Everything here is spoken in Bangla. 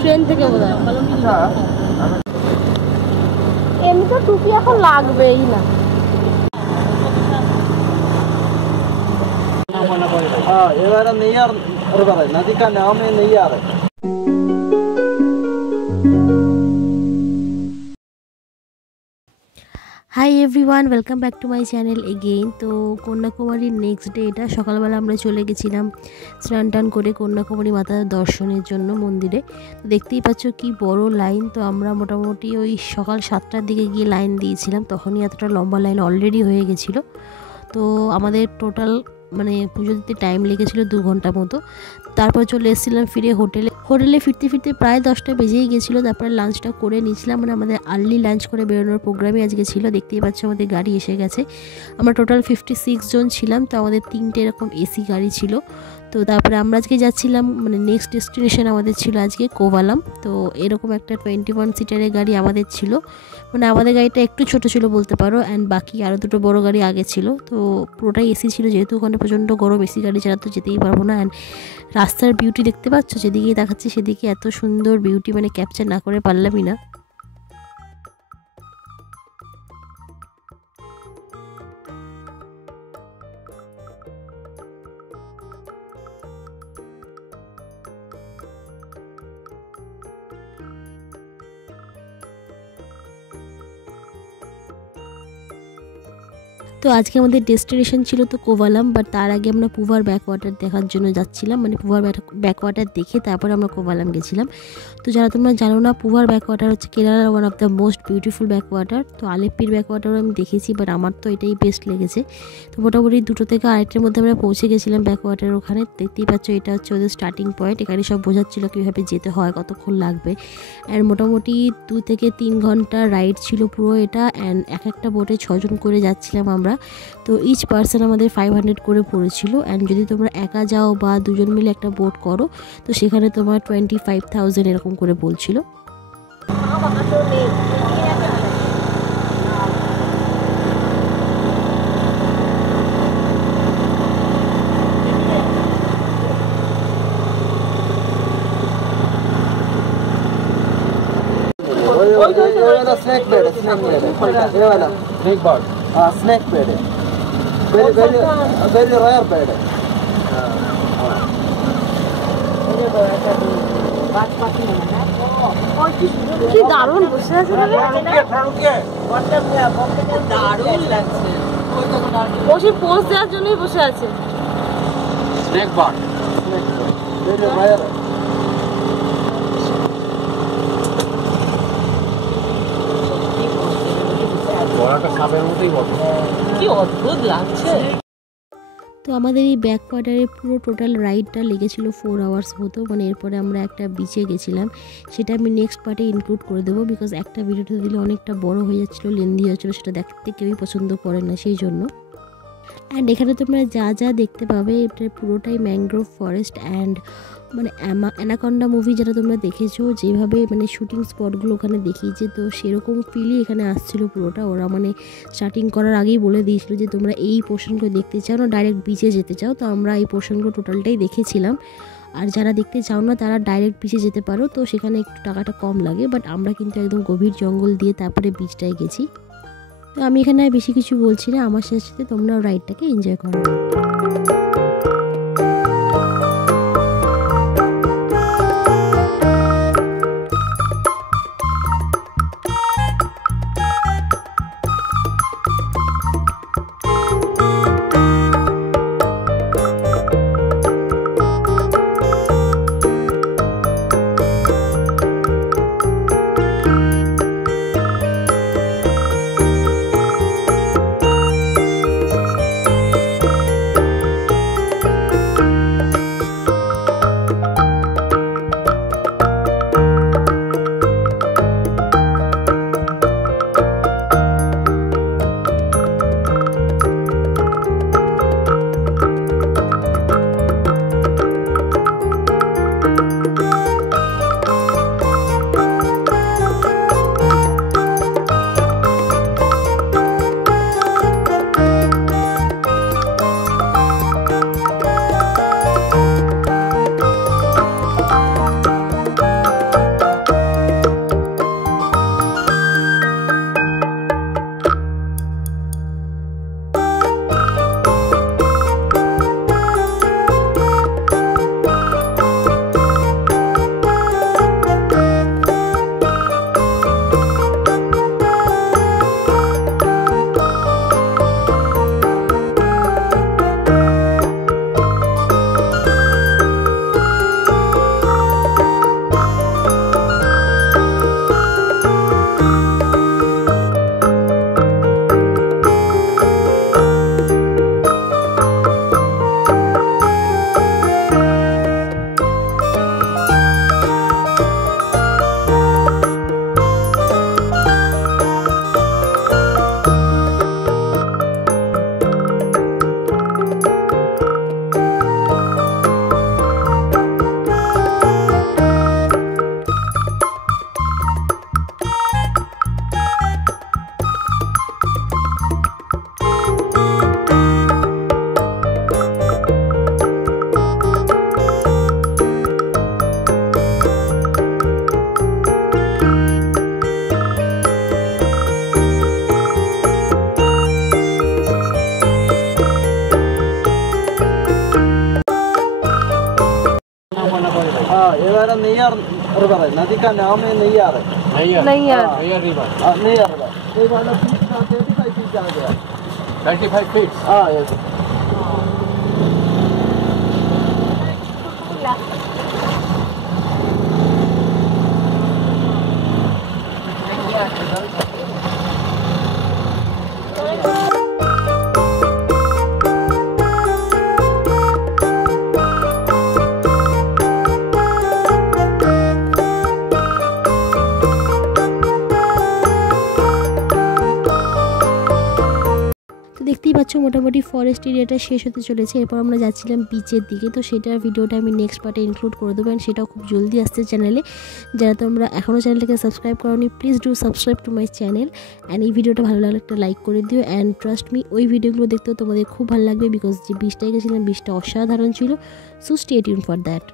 ট্রেন থেকে বোধহয় এমনি তো টুপি এখন লাগবেই না। এবারে नहीं यार नदी का नाम है नहीं यार। Hi everyone, welcome back to my channel again. তো কন্যাকুমারীর নেক্সট ডে এটা সকালবেলা আমরা চলে গেছিলাম স্নান টান করে কন্যাকুমারী মাতার দর্শনের জন্য মন্দিরে। তো দেখতেই পাচ্ছ কি বড় লাইন। তো আমরা মোটামুটি ওই সকাল 7টার দিকে গিয়ে লাইন দিয়েছিলাম, তখনই এতটা লম্বা লাইন অলরেডি হয়ে গেছিলো। তো আমাদের টোটাল পুজো দিতে টাইম লেগেছিলো 2 ঘন্টা মতো। তারপর চলে এসেছিলাম ফিরে হোটেলে ফিরতে ফিরতে প্রায় 10টা বেজেই গেছিলো। তারপরে লাঞ্চটা করে নিয়েছিলাম, আমাদের আর্লি লাঞ্চ করে বেরোনোর প্রোগ্রামই আজকে ছিল। দেখতেই পাচ্ছ আমাদের গাড়ি এসে গেছে। আমরা টোটাল 56 জন ছিলাম, তো আমাদের 3টে এরকম এসি গাড়ি ছিল। তো তারপরে আমরা আজকে যাচ্ছিলাম নেক্সট ডেস্টিনেশন আমাদের ছিল আজকে কোভালাম। তো এরকম একটা 21 সিটারের গাড়ি আমাদের ছিল। আমাদের গাড়িটা একটু ছোট ছিল বলতে পারো, অ্যান্ড বাকি আরও 2টো বড় গাড়ি আগে ছিল। তো পুরোটাই এসি ছিল, যেহেতু ওখানে প্রচণ্ড গরম, এসি গাড়ি ছাড়া তো যেতেই পারবো না। অ্যান্ড রাস্তার বিউটি দেখতে পাচ্ছ, যেদিকেই দেখাচ্ছি সেদিকে এত সুন্দর বিউটি, ক্যাপচার না করে পারলামই না। তো আজকে আমাদের ডেস্টিনেশন ছিল তো কোভালাম, বাট তার আগে আমরা পুভার ব্যাকওয়াটার দেখার জন্য যাচ্ছিলাম। পুভার ব্যাকওয়াটার দেখে তারপরে আমরা কোভালাম গেছিলাম। তো যারা তোমরা জানো না, পুভার ব্যাকওয়াটার হচ্ছে কেরালার one of the most beautiful Backwater. তো আলেপ্পির ব্যাকওয়াটারও আমি দেখেছি, বাট আমার তো এটাই বেস্ট লেগেছে। তো মোটামুটি 2টো থেকে আরেকটার মধ্যে আমরা পৌঁছে গেছিলাম ব্যাকওয়াটার ওখানে। দেখতেই পাচ্ছ এটা হচ্ছে ওদের স্টার্টিং পয়েন্ট। এখানে সব বোঝাচ্ছিল কীভাবে যেতে হয়, কতক্ষণ লাগবে। অ্যান্ড মোটামুটি 2 থেকে 3 ঘন্টা রাইড ছিল পুরো এটা। অ্যান্ড একটা বোটে 6 জন করে যাচ্ছিলাম আমরা। তো ইচ পার্সন আমাদের 500 করে পড়েছিল। অ্যান্ড যদি তোমরা একা যাও বা 2 জন মিলে একটা বোট করো, তো সেখানে তোমার 25,000 এরকম করে বলছিল। स्नैक बेड ये वाला स्नैक बर्ड। हाँ स्नैक बेड है, very very very rare bird है। কি দারুণ বসে আছে, দারুণ লাগছে। বসে পোজ দেওয়ার জন্যই বসে আছে। স্নैक बर्ड वेरी रेयर। কি অদ্ভুত লাগছে। তো আমাদের এই ব্যাকওয়াটারে পুরো টোটাল রাইডটা লেগেছিল 4 আওয়ার্স মতো। এরপরে আমরা একটা বিচে গেছিলাম, সেটা আমি নেক্সট পার্টে ইনক্লুড করে দেবো, বিকজ একটা ভিডিওতে দিলে অনেকটা বড় হয়ে যাচ্ছিলো, লেন্দি হচ্ছিলো, সেটা দেখতে কেউই পছন্দ করে না, সেই জন্য। অ্যান্ড এখানে তোমরা যা যা দেখতে পাবে এটা পুরোটাই mangrove forest. And anaconda movie যেটা তোমরা দেখেছো, যেভাবে শুটিং স্পটগুলো ওখানে দেখিয়েছে, তো সেরকম ফিলই এখানে আসছিল পুরোটা। ওরা স্টার্টিং করার আগেই বলে দিয়েছিল যে তোমরা এই পোর্শনগুলো দেখতে চাও না ডাইরেক্ট বিচে যেতে চাও। তো আমরা এই পোর্শনগুলো টোটালটাই দেখেছিলাম। আর যারা দেখতে চাও না তারা ডাইরেক্ট বিচে যেতে পারো, তো সেখানে একটু টাকাটা কম লাগে। বাট আমরা কিন্তু একদম গভীর জঙ্গল দিয়ে তারপরে বিচটায় গেছি। তো আমি এখানে বেশি কিছু বলছি না, আমার সাথে সাথে তোমরাও রাইডটাকে এনজয় করো। बेटा नैयार रिवर है, नदी का नाम है नैयार है। Neyyar river, Neyyar river. ये वाला 35 फीट आ गया। 35 feet. हाँ यस। দেখতেই পাচ্ছ মোটামুটি ফরেস্ট এরিয়াটা শেষ হতে চলেছে। এরপর আমরা যাচ্ছিলাম বিচের দিকে, তো সেটার ভিডিওটা আমি নেক্সট পার্টে ইনক্লুড করে দেবো, অ্যান্ড সেটাও খুব জলদি আসছে চ্যানেলে। যারা তোমরা এখনও চ্যানেলটাকে সাবস্ক্রাইব করোনি, please do subscribe to my channel, and এই ভিডিওটা ভালো লাগলে একটা লাইক করে দিও। অ্যান্ড ট্রাস্ট মি, ওই ভিডিওগুলো দেখতেও তোমাদের খুব ভালো লাগবে, বিকজ যে বিচটায় গেছিলাম বিচটা অসাধারণ ছিল। So stay tune for that.